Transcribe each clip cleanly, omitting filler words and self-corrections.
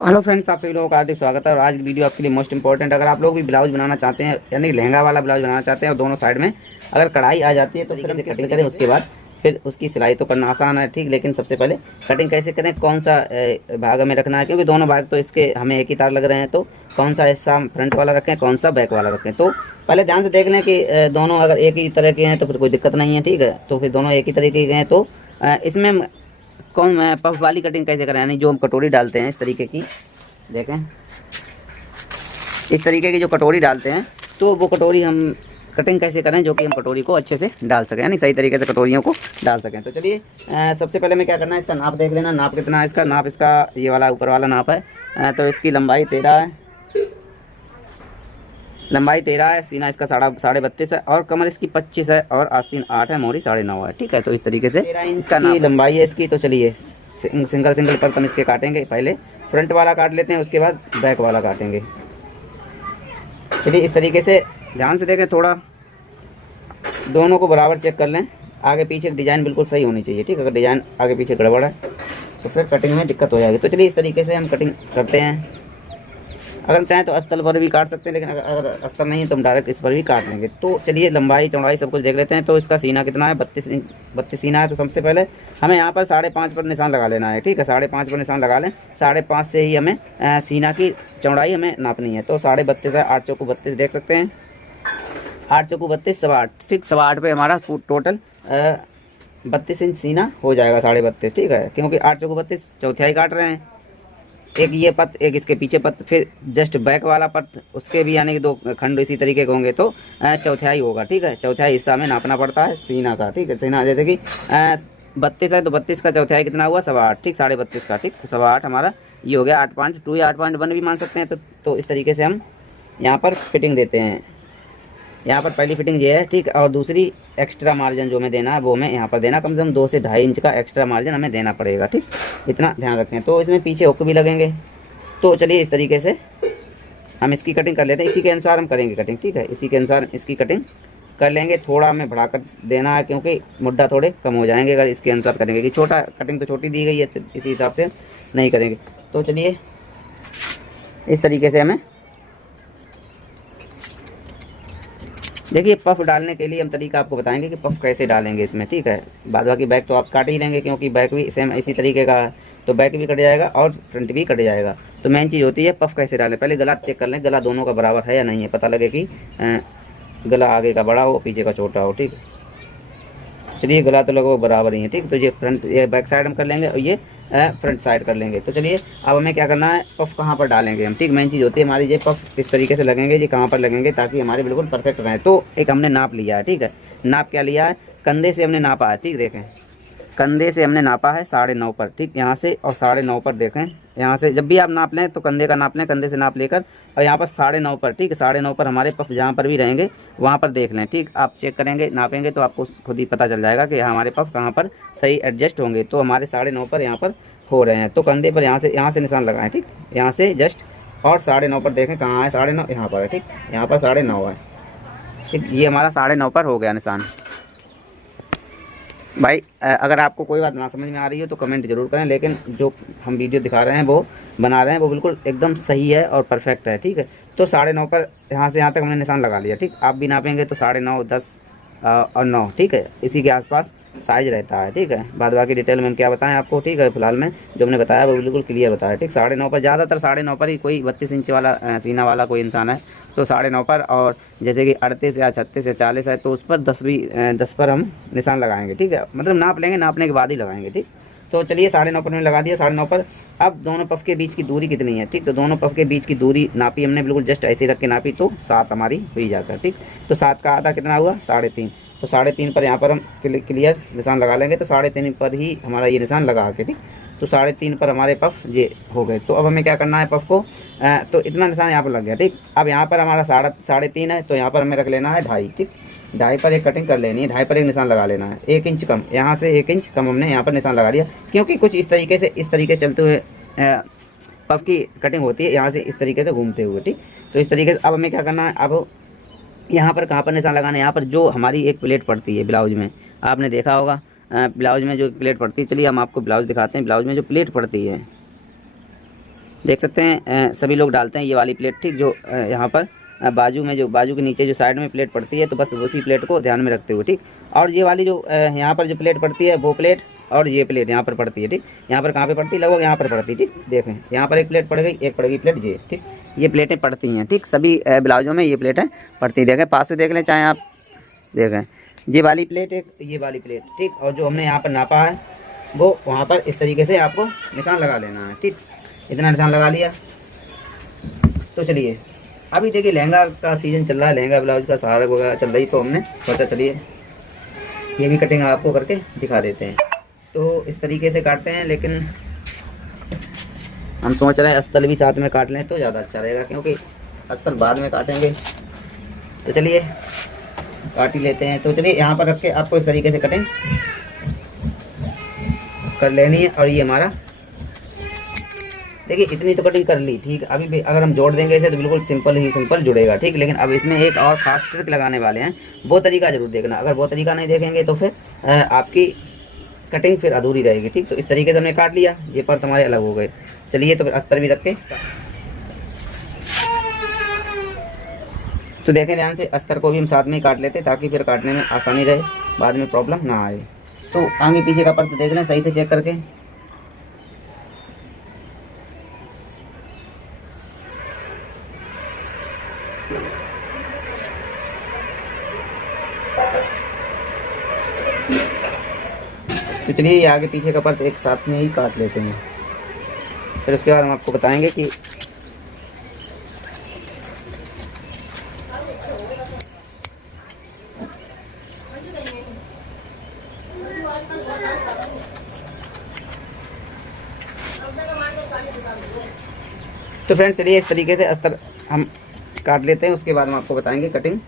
Hello friends, आप सभी लोगों का हार्दिक स्वागत है। और आज की वीडियो आपके लिए मोस्ट इंपॉर्टेंट, अगर आप लोग भी ब्लाउज बनाना चाहते हैं यानी लहंगा वाला ब्लाउज बनाना चाहते हैं और दोनों साइड में अगर कढ़ाई आ जाती है तो फिर हम कटिंग करें, उसके बाद फिर उसकी सिलाई तो करना आसान है, ठीक। लेकिन सबसे पहले कटिंग कैसे करें, कौन सा भाग हमें रखना है, क्योंकि दोनों भाग तो इसके हमें एक ही तार लग रहे हैं, तो कौन सा हिस्सा फ्रंट वाला रखें, कौन सा बैक वाला रखें। तो पहले ध्यान से देख लें कि दोनों अगर एक ही तरह के हैं तो फिर कोई दिक्कत नहीं है, ठीक है। तो फिर दोनों एक ही तरीके के हैं तो इसमें कौन पफ वाली कटिंग कैसे करें, यानी जो हम कटोरी डालते हैं इस तरीके की, देखें इस तरीके की जो कटोरी डालते हैं, तो वो कटोरी हम कटिंग कैसे करें जो कि हम कटोरी को अच्छे से डाल सकें, यानी सही तरीके से कटोरियों को डाल सकें। तो चलिए सबसे पहले मैं क्या करना है, इसका नाप देख लेना। नाप कितना है इसका, नाप इसका ये वाला ऊपर वाला नाप है। तो इसकी लंबाई 13 है, लंबाई 13 है। सीना इसका 32.5 है और कमर इसकी 25 है और आस्तीन 8 है, मोहरी 9.5 है, ठीक है। तो इस तरीके से 13 इंच का लंबाई है इसकी। तो चलिए सिंगल पर हम इसके काटेंगे। पहले फ्रंट वाला काट लेते हैं, उसके बाद बैक वाला काटेंगे। चलिए इस तरीके से ध्यान से देखें, थोड़ा दोनों को बराबर चेक कर लें। आगे पीछे डिज़ाइन बिल्कुल सही होनी चाहिए, ठीक। अगर डिज़ाइन आगे पीछे गड़बड़ है तो फिर कटिंग में दिक्कत हो जाएगी। तो चलिए इस तरीके से हम कटिंग करते हैं। अगर चाहें तो अस्तर पर भी काट सकते हैं, लेकिन अगर अस्तर नहीं है तो हम डायरेक्ट इस पर भी काट लेंगे। तो चलिए लंबाई चौड़ाई सब कुछ देख लेते हैं। तो इसका सीना कितना है, 32 सीना है। तो सबसे पहले हमें यहाँ पर 5.5 पर निशान लगा लेना है, ठीक है। 5.5 पर निशान लगा लें। 5.5 से ही हमें सीना की चौड़ाई हमें नापनी है। तो 32.5 है, 8 चौको 32 देख सकते हैं। 8 चौको 32, 8.25, ठीक। 8.25 पे हमारा टोटल 32 इंच सीना हो जाएगा, 32.5, ठीक है। क्योंकि 8 चौको 32 चौथाई काट रहे हैं, एक ये पत एक इसके पीछे पत, फिर जस्ट बैक वाला पत उसके भी यानी कि 2 खंड इसी तरीके के होंगे, तो चौथाई होगा, ठीक है। चौथाई हिस्सा में नापना पड़ता है सीना का, ठीक है। सीना जैसे कि 32 है तो 32 का चौथाई कितना हुआ, 8.25, ठीक। 32.5 का, ठीक। तो 8.25 हमारा ये हो गया। 8.2 या 8.1 भी मान सकते हैं। तो इस तरीके से हम यहाँ पर फिटिंग देते हैं। यहाँ पर पहली फिटिंग ये है, ठीक। और दूसरी एक्स्ट्रा मार्जिन जो हमें देना है वो हमें यहाँ पर देना, कम से कम 2 से 2.5 इंच का एक्स्ट्रा मार्जिन हमें देना पड़ेगा, ठीक। इतना ध्यान रखें। तो इसमें पीछे हुक भी लगेंगे। तो चलिए इस तरीके से हम इसकी कटिंग कर लेते हैं। इसी के अनुसार हम करेंगे कटिंग, ठीक है। इसी के अनुसार इसकी कटिंग कर लेंगे। थोड़ा हमें बढ़ाकर देना है क्योंकि मुड्डा थोड़े कम हो जाएंगे अगर इसके अनुसार करेंगे, कि छोटा कटिंग तो छोटी दी गई है, तो इसी हिसाब से नहीं करेंगे। तो चलिए इस तरीके से हमें देखिए पफ डालने के लिए हम तरीका आपको बताएंगे कि पफ कैसे डालेंगे इसमें, ठीक है। बाद बाकी बैक तो आप काट ही लेंगे क्योंकि बैक भी सेम इसी तरीके का है, तो बैक भी कट जाएगा और फ्रंट भी कट जाएगा। तो मेन चीज़ होती है पफ कैसे डालें। पहले गला चेक कर लें, गला दोनों का बराबर है या नहीं है, पता लगे कि गला आगे का बड़ा हो पीछे का छोटा हो, ठीक। चलिए गला तो लगभग बराबर ही है, ठीक। तो ये फ्रंट ये बैक साइड हम कर लेंगे और ये फ्रंट साइड कर लेंगे। तो चलिए अब हमें क्या करना है, पफ कहाँ पर डालेंगे हम, ठीक। मेन चीज़ होती है हमारी ये पफ किस तरीके से लगेंगे, ये कहाँ पर लगेंगे ताकि हमारे बिल्कुल परफेक्ट रहें। तो एक हमने नाप लिया है, ठीक है। नाप क्या लिया है, कंधे से हमने नापा है, ठीक। देखें कंधे से हमने नापा है 9.5 पर, ठीक। यहाँ से और 9.5 पर देखें, यहाँ से जब भी आप नाप लें तो कंधे का नाप लें, कंधे से नाप लेकर और यहाँ पर 9.5 पर, ठीक है। 9.5 पर हमारे पफ जहाँ पर भी रहेंगे वहाँ पर देख लें, ठीक। आप चेक करेंगे नापेंगे तो आपको खुद ही पता चल जाएगा कि हमारे पफ कहाँ पर सही एडजस्ट होंगे। तो हमारे 9.5 पर यहाँ पर हो रहे हैं, तो कंधे पर यहाँ से निशान लगाएं, ठीक। यहाँ से जस्ट और 9.5 पर देखें कहाँ है, 9.5 यहाँ पर है, ठीक। यहाँ पर 9.5 है, ठीक। ये हमारा 9.5 पर हो गया निशान। भाई अगर आपको कोई बात ना समझ में आ रही हो तो कमेंट जरूर करें, लेकिन जो हम वीडियो दिखा रहे हैं वो बना रहे हैं वो बिल्कुल एकदम सही है और परफेक्ट है, ठीक है। तो 9.5 पर यहाँ से यहाँ तक हमने निशान लगा लिया, ठीक। आप भी नापेंगे तो 9.5, 10 और 9, ठीक है। इसी के आसपास साइज रहता है, ठीक है। बाद बाकी डिटेल में हम क्या बताएं आपको, ठीक है। फिलहाल में जो हमने बताया वो बिल्कुल क्लियर बताया, ठीक। 9.5 पर ज़्यादातर 9.5 पर ही, कोई 32 इंच वाला सीना वाला कोई इंसान है तो 9.5 पर, और जैसे कि 38 या 36 या 40 है तो उस पर 10 पर हम निशान लगाएंगे, ठीक है। मतलब नाप लेंगे, नापने के बाद ही लगाएंगे, ठीक। तो चलिए 9.5 पर हमने लगा दिया। 9.5 पर अब दोनों पफ के बीच की दूरी कितनी है, ठीक। तो दोनों पफ के बीच की दूरी नापी हमने, बिल्कुल जस्ट ऐसे रख के नापी, तो 7 हमारी हुई जाकर, ठीक। तो 7 का आधा कितना हुआ, 3.5। तो 3.5 पर यहाँ पर हम क्लियर निशान लगा लेंगे। तो 3.5 पर ही हमारा ये निशान लगा के, ठीक। तो 3.5 पर हमारे पफ ये हो गए। तो अब हमें क्या करना है पफ को, तो इतना निशान यहाँ पर लग गया, ठीक। अब यहाँ पर हमारा 3.5 है तो यहाँ पर हमें रख लेना है 2.5, ठीक। 2.5 पर एक कटिंग कर लेनी है, 2.5 पर एक निशान लगा लेना है। 1 इंच कम, यहाँ से 1 इंच कम हमने यहाँ पर निशान लगा लिया, क्योंकि कुछ इस तरीके से चलते हुए पफ की कटिंग होती है, यहाँ से इस तरीके से घूमते हुए, ठीक। तो इस तरीके से अब हमें क्या करना है, अब यहाँ पर कहाँ पर निशान लगाना है, यहाँ पर जो हमारी एक प्लेट पड़ती है ब्लाउज में, आपने देखा होगा ब्लाउज में जो प्लेट पड़ती है। चलिए हम आपको ब्लाउज दिखाते हैं। ब्लाउज में जो प्लेट पड़ती है देख सकते हैं सभी लोग डालते हैं ये वाली प्लेट, ठीक, जो यहाँ पर बाजू में, जो बाजू के नीचे जो साइड में प्लेट पड़ती है, तो बस उसी प्लेट को ध्यान में रखते हुए, ठीक। और ये वाली जो यहाँ पर जो प्लेट पड़ती है वो प्लेट, और ये प्लेट यहाँ पर पड़ती है, ठीक। यहाँ पर कहाँ पे पड़ती है? लगभग यहाँ पर पड़ती है, ठीक। देखें यहाँ पर एक प्लेट पड़ गई, एक पड़ेगी प्लेट ये, ठीक। ये प्लेटें पड़ती हैं, ठीक, सभी ब्लाउजों में ये प्लेटें पड़ती हैं। देखें पास से देख लें चाहे आप, देखें ये वाली प्लेट एक, ये वाली प्लेट, ठीक। और जो हमने यहाँ पर नापा है वो वहाँ पर इस तरीके से आपको निशान लगा लेना है, ठीक। इतना निशान लगा लिया। तो चलिए अभी देखिए लहंगा का सीज़न चल रहा है, लहंगा ब्लाउज का सहारा वगैरह चल रही, तो हमने सोचा चलिए ये भी कटिंग आपको करके दिखा देते हैं। तो इस तरीके से काटते हैं, लेकिन हम सोच रहे हैं अस्तर भी साथ में काट लें तो ज़्यादा अच्छा रहेगा, क्योंकि अस्तर बाद में काटेंगे। तो चलिए काट ही लेते हैं। तो चलिए यहाँ पर रख के आपको इस तरीके से कटिंग कर लेनी है। और ये हमारा देखिए इतनी तो कटिंग कर ली, ठीक। अभी भी अगर हम जोड़ देंगे इसे तो बिल्कुल सिंपल ही सिंपल जुड़ेगा, ठीक। लेकिन अब इसमें एक और खास ट्रिक लगाने वाले हैं, वो तरीका ज़रूर देखना। अगर वो तरीका नहीं देखेंगे तो फिर आपकी कटिंग फिर अधूरी रहेगी, ठीक। तो इस तरीके से हमने काट लिया, ये पर हमारे अलग हो गए। चलिए तो फिर अस्तर भी रख के, तो देखें ध्यान से, अस्तर को भी हम साथ में ही काट लेते ताकि फिर काटने में आसानी रहे, बाद में प्रॉब्लम ना आए। तो आगे पीछे का पर्त देख लें सही से चेक करके। तो चलिए ये आगे पीछे का पर्त एक साथ में ही काट लेते हैं, फिर उसके बाद हम आपको बताएंगे कि तो फ्रेंड्स चलिए इस तरीके से अस्तर हम काट लेते हैं, उसके बाद हम आपको बताएंगे कटिंग।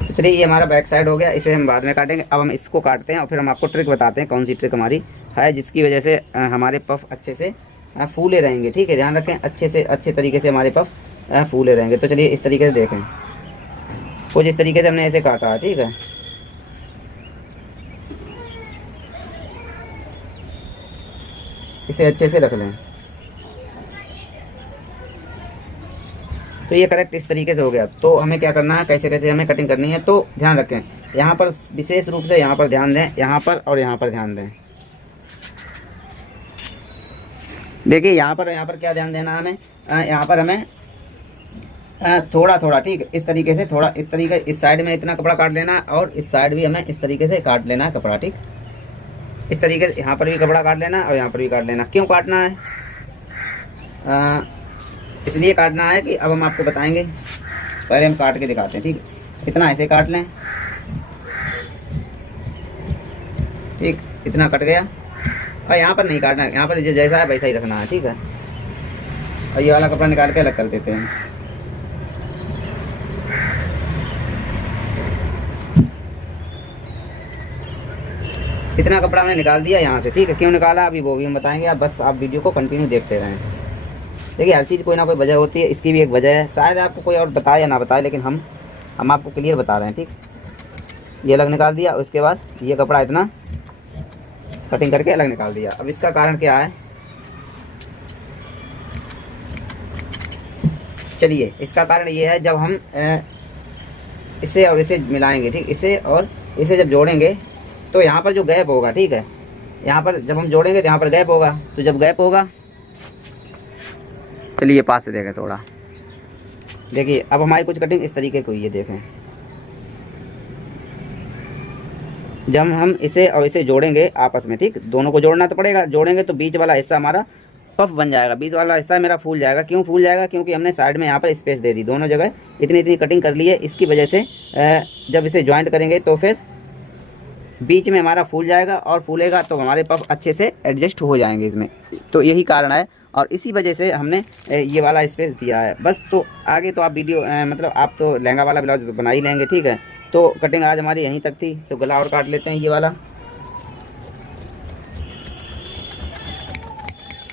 तो चलिए ये हमारा बैक साइड हो गया, इसे हम बाद में काटेंगे। अब हम इसको काटते हैं और फिर हम आपको ट्रिक बताते हैं कौन सी ट्रिक हमारी है जिसकी वजह से हमारे पफ अच्छे से फूले रहेंगे, ठीक है। ध्यान रखें अच्छे से, अच्छे तरीके से हमारे पफ फूले रहेंगे। तो चलिए इस तरीके से देखें, कुछ इस तरीके से हमने ऐसे काटा है, ठीक है। इसे अच्छे से रख लें। तो ये करेक्ट इस तरीके से हो गया। तो हमें क्या करना है, कैसे कैसे हमें कटिंग करनी है, तो ध्यान रखें। यहाँ पर विशेष रूप से यहाँ पर ध्यान दें, यहाँ पर और यहाँ पर ध्यान दें। देखिए यहाँ पर क्या ध्यान देना है हमें, यहाँ पर हमें थोड़ा थोड़ा, ठीक, इस तरीके से थोड़ा, इस तरीके, इस साइड में इतना कपड़ा काट लेना और इस साइड भी हमें इस तरीके से काट लेना है कपड़ा, ठीक। इस तरीके से यहाँ पर भी कपड़ा काट लेना और यहाँ पर भी काट लेना। क्यों काटना है? इसलिए काटना है कि अब हम आपको बताएंगे, पहले हम काट के दिखाते हैं, ठीक। इतना ऐसे काट लें, ठीक, इतना कट गया। और यहाँ पर नहीं काटना है, यहाँ पर जो जैसा है वैसा ही रखना है, ठीक है। और ये वाला कपड़ा निकाल के अलग कर देते हैं। इतना कपड़ा हमने निकाल दिया यहाँ से, ठीक है। क्यों निकाला अभी वो भी हम बताएंगे, आप बस आप वीडियो को कंटिन्यू देखते रहें। देखिए हर चीज़ कोई ना कोई वजह होती है, इसकी भी एक वजह है। शायद आपको कोई और बताए या ना बताए, लेकिन हम आपको क्लियर बता रहे हैं, ठीक। ये अलग निकाल दिया, उसके बाद ये कपड़ा इतना कटिंग करके अलग निकाल दिया। अब इसका कारण क्या है, चलिए इसका कारण ये है, जब हम इसे और इसे मिलाएंगे, ठीक, इसे और इसे जब जोड़ेंगे तो यहाँ पर जो गैप होगा, ठीक है, यहाँ पर जब हम जोड़ेंगे तो यहाँ पर गैप होगा। तो जब गैप होगा, चलिए पास से देखें थोड़ा, देखिए अब हमारी कुछ कटिंग इस तरीके की हुई है। देखें जब हम इसे और इसे जोड़ेंगे आपस में, ठीक, दोनों को जोड़ना तो पड़ेगा। जोड़ेंगे तो बीच वाला हिस्सा हमारा पफ बन जाएगा, बीच वाला हिस्सा मेरा फूल जाएगा। क्यों फूल जाएगा? क्योंकि हमने साइड में यहाँ पर स्पेस दे दी, दोनों जगह इतनी इतनी कटिंग कर ली है। इसकी वजह से जब इसे ज्वाइंट करेंगे तो फिर बीच में हमारा फूल जाएगा, और फूलेगा तो हमारे पफ अच्छे से एडजस्ट हो जाएंगे इसमें। तो यही कारण है, और इसी वजह से हमने ये वाला स्पेस दिया है बस। तो आगे तो आप वीडियो मतलब आप तो लहंगा वाला ब्लाउज तो बना ही लेंगे, ठीक है। तो कटिंग आज हमारी यहीं तक थी, तो गला और काट लेते हैं ये वाला।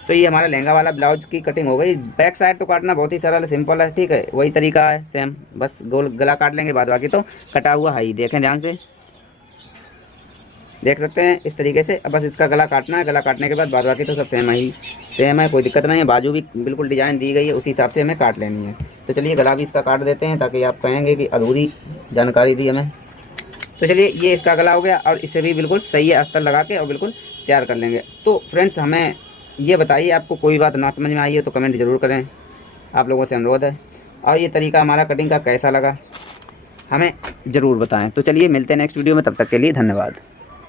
तो ये हमारा लहंगा वाला ब्लाउज की कटिंग हो गई। बैक साइड तो काटना बहुत ही सरल सिंपल है, ठीक है, वही तरीका है सेम, बस गोल गला काट लेंगे, बाद बाकी तो कटा हुआ है ही। देखें ध्यान से, देख सकते हैं इस तरीके से। अब बस इसका गला काटना है, गला काटने के बाद बाद बाकी तो सब सेम है, कोई दिक्कत नहीं है। बाजू भी बिल्कुल डिजाइन दी गई है, उसी हिसाब से हमें काट लेनी है। तो चलिए गला भी इसका काट देते हैं, ताकि आप कहेंगे कि अधूरी जानकारी दी हमें। तो चलिए ये इसका गला हो गया, और इसे भी बिल्कुल सही है अस्तर लगा के और बिल्कुल तैयार कर लेंगे। तो फ्रेंड्स हमें ये बताइए, आपको कोई बात ना समझ में आई हो तो कमेंट ज़रूर करें, आप लोगों से अनुरोध है। और ये तरीका हमारा कटिंग का कैसा लगा हमें ज़रूर बताएं। तो चलिए मिलते हैं नेक्स्ट वीडियो में, तब तक के लिए धन्यवाद।